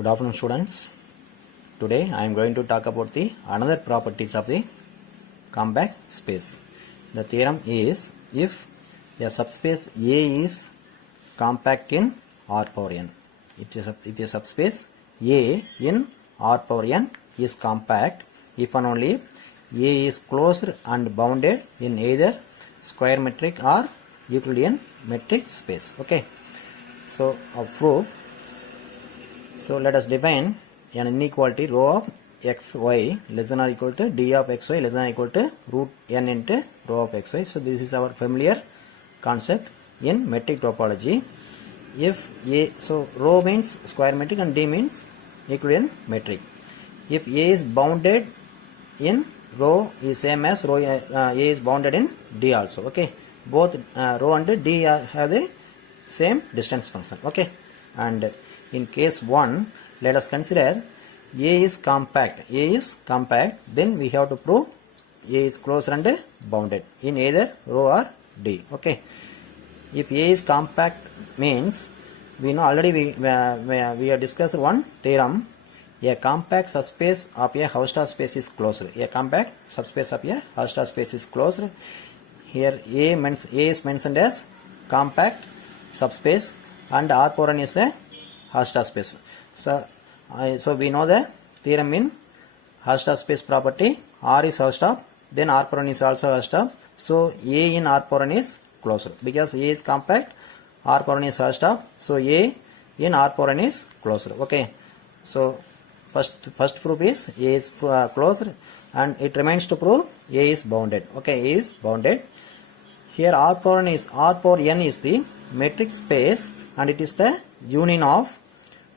Good afternoon, students. Today I am going to talk about the another properties of the compact space. The theorem is if a subspace A is compact in R power n. If a subspace A in R power n is compact if and only A is closed and bounded in either square metric or Euclidean metric space. Okay. So proof. So let us define an inequality rho of xy less than or equal to d of xy less than or equal to root n into rho of xy. So this is our familiar concept in metric topology. If A, so rho means square metric and d means Euclidean metric. If A is bounded in rho is same as rho A is bounded in d also. Okay, both rho and d have the same distance function. Okay, and in case 1, let us consider A is compact. A is compact, then we have to prove A is closed and bounded in either rho or D. Okay. If A is compact means, we know already we have discussed one theorem. A compact subspace of a Hausdorff space is closed. A compact subspace of a Hausdorff space is closed. Here A is mentioned as compact subspace and R power n is the Hausdorff space. So we know the theorem in Hausdorff space property. R is Hausdorff, then R power n is also Hausdorff. So A in R power n is closed because A is compact, R power n is Hausdorff. So A in R power n is closed. Okay. So first proof is A is closed, and it remains to prove A is bounded. Okay, A is bounded. Here R power n is the metric space, and it is the union of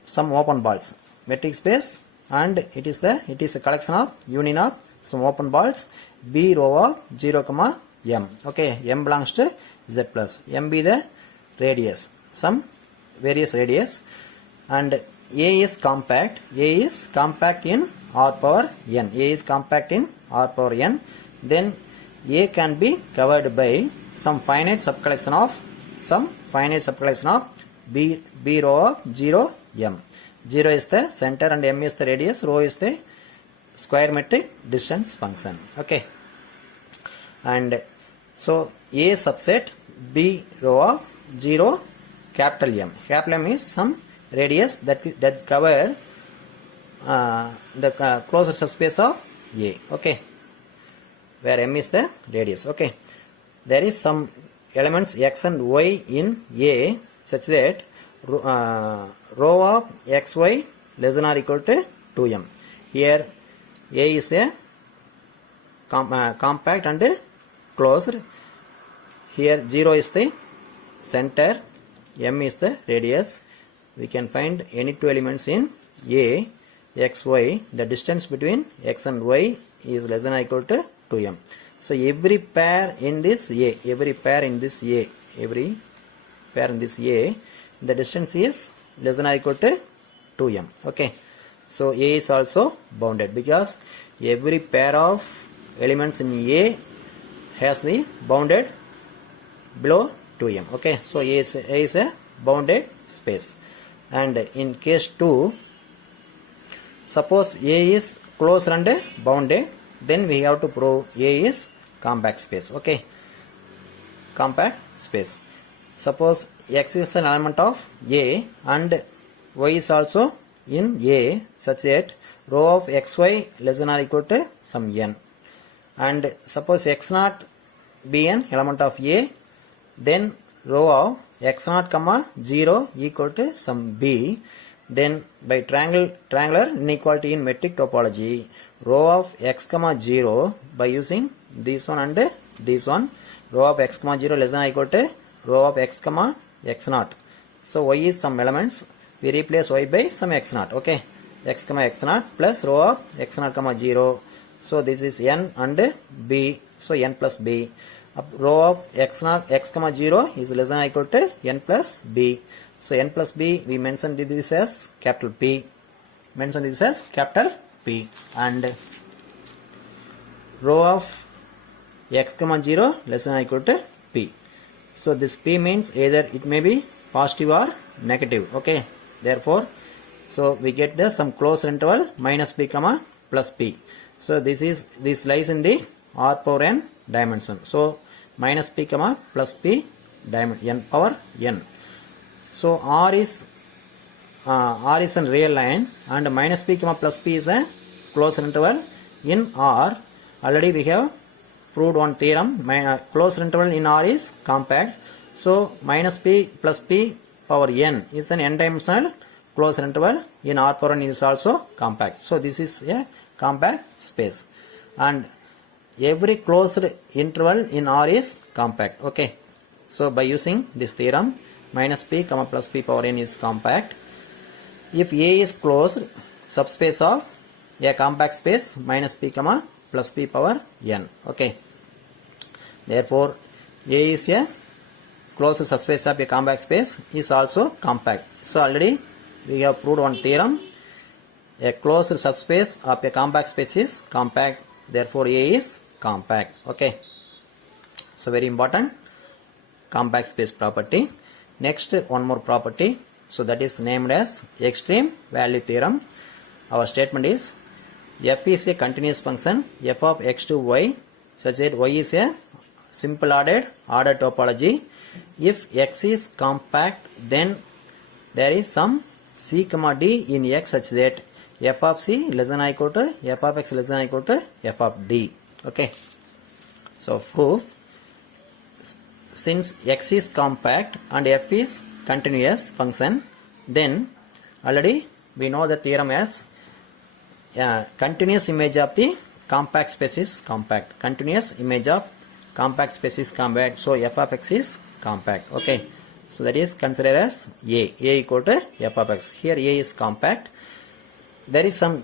some open balls. Metric space, and it is a collection of union of some open balls B rho of 0, m. Okay, m belongs to z plus m be the radius, some various radius, and A is compact. A is compact in R power n. A is compact in R power n. Then A can be covered by some finite subcollection of B rho of 0, m. 0 is the center and m is the radius, rho is the square metric distance function. Okay. And so A subset B rho of 0 capital M. Capital M is some radius that cover the closed subspace of A. Okay. Where M is the radius. Okay. There is some elements x and y in A such that rho of xy less than or equal to 2m. Here A is a compact and closed. Here 0 is the center, m is the radius. We can find any two elements in A, x, y. The distance between x and y is less than or equal to 2m. So every pair in this A, the distance is less than or equal to 2m. Okay. So A is also bounded because every pair of elements in A has the bounded below 2m. Okay. So A is a bounded space. And in case 2, suppose A is closed and bounded, then we have to prove A is compact space. Okay. Compact space. Suppose x is an element of A and y is also in A such that rho of xy less than or equal to some n. And suppose x naught be an element of A, then rho of x naught, 0 equal to some b. Then by triangular inequality in metric topology, rho of x, 0 by using this one and this one, rho of x, 0 less than or equal to rho of x, x naught. So y is some elements, we replace y by some x naught. Okay, x, x naught plus rho of x naught, 0. So this is n and b, so n plus b. Rho of x naught, x, 0 is less than or equal to n plus b. So n plus b, we mentioned this as capital P. And rho of x, 0 less than or equal to p. So this p means either it may be positive or negative. Okay. Therefore So we get the some closed interval minus p comma plus p. So this lies in the r power n dimension. So minus p comma plus p dimension n power n. So r is a real line and minus p comma plus p is a closed interval in r. Already we have proved one theorem. Closed interval in r is compact. So minus p plus p power n is an n-dimensional closed interval in r power n is also compact. So this is a compact space and every closed interval in r is compact. Okay. So by using this theorem, minus p comma plus p power n is compact. If A is closed subspace of a compact space, minus p comma plus p power n. Okay. Therefore A is a closed subspace of a compact space is also compact. So already we have proved one theorem. A closed subspace of a compact space is compact. Therefore A is compact. Okay. So very important compact space property. Next, one more property. So that is named as extreme value theorem. Our statement is f is a continuous function f of x to y such that y is a simple ordered topology. If x is compact, then there is some c comma d in x such that f of c less than or equal to f of x less than or equal to f of d. Okay. So proof, since x is compact and f is continuous function, then already we know the theorem as continuous image of the compact space is compact. Continuous image of compact space is compact. So f of x is compact. Okay. So that is considered as A equal to f of x. Here A is compact. There is some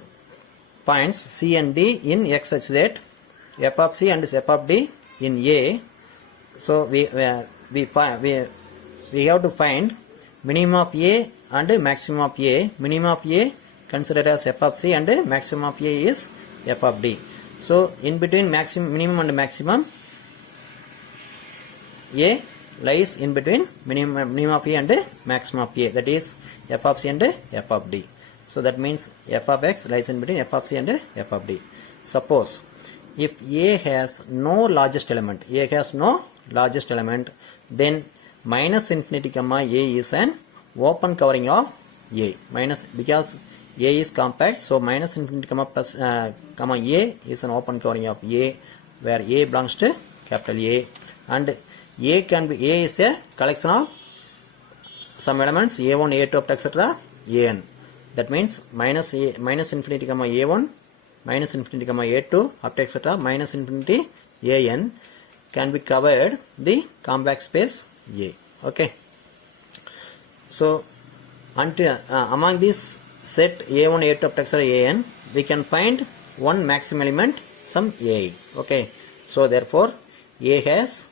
points C and D in x such that f of C and f of D in A. So we have to find minimum of A and maximum of A. Minimum of A considered as f of C and maximum of A is f of D. So in between minimum and maximum, A lies in between minimum of A and maximum of A, that is f of C and f of D. So that means f of x lies in between f of C and f of D. Suppose if A has no largest element, then minus infinity comma A is an open covering of A. Because A is compact, so minus infinity comma plus comma A is an open covering of A, where A belongs to capital A, and A is a collection of some elements A1, A2 up to etc. An. That means minus infinity comma A1, minus infinity comma A2 up to etc. minus infinity An can be covered the compact space A. Okay. So until among this set A1, A2 up to etc. An, we can find one maximum element, some A. Okay. So therefore A has,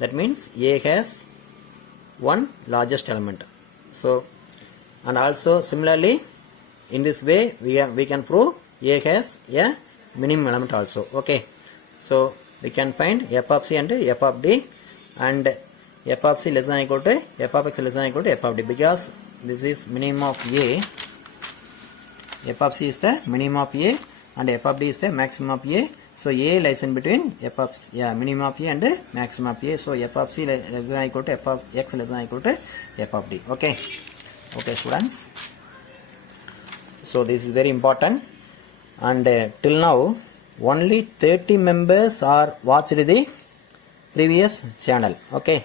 that means A has one largest element. So and also similarly in this way we can prove A has a minimum element also. Okay. So we can find f of C and f of D, and f of C less than or equal to f of x less than or equal to f of D, because this is minimum of A. F of C is the minimum of A and f of D is the maximum of A. So A lies in between minimum of A and maximum of A. So f of C less than or equal to f of x less than or equal to f of D. Okay. Okay, students. So this is very important, and till now only 30 members are watched the previous channel. Okay.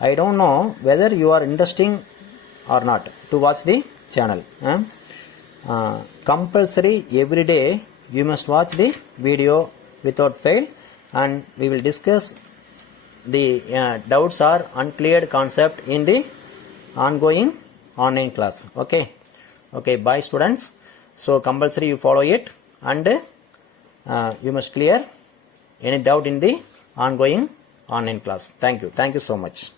I don't know whether you are interesting or not to watch the channel. Compulsory every day you must watch the video without fail, and we will discuss the doubts or uncleared concept in the ongoing online class. Okay. Okay, bye students. So compulsory you follow it, and you must clear any doubt in the ongoing online class. Thank you so much.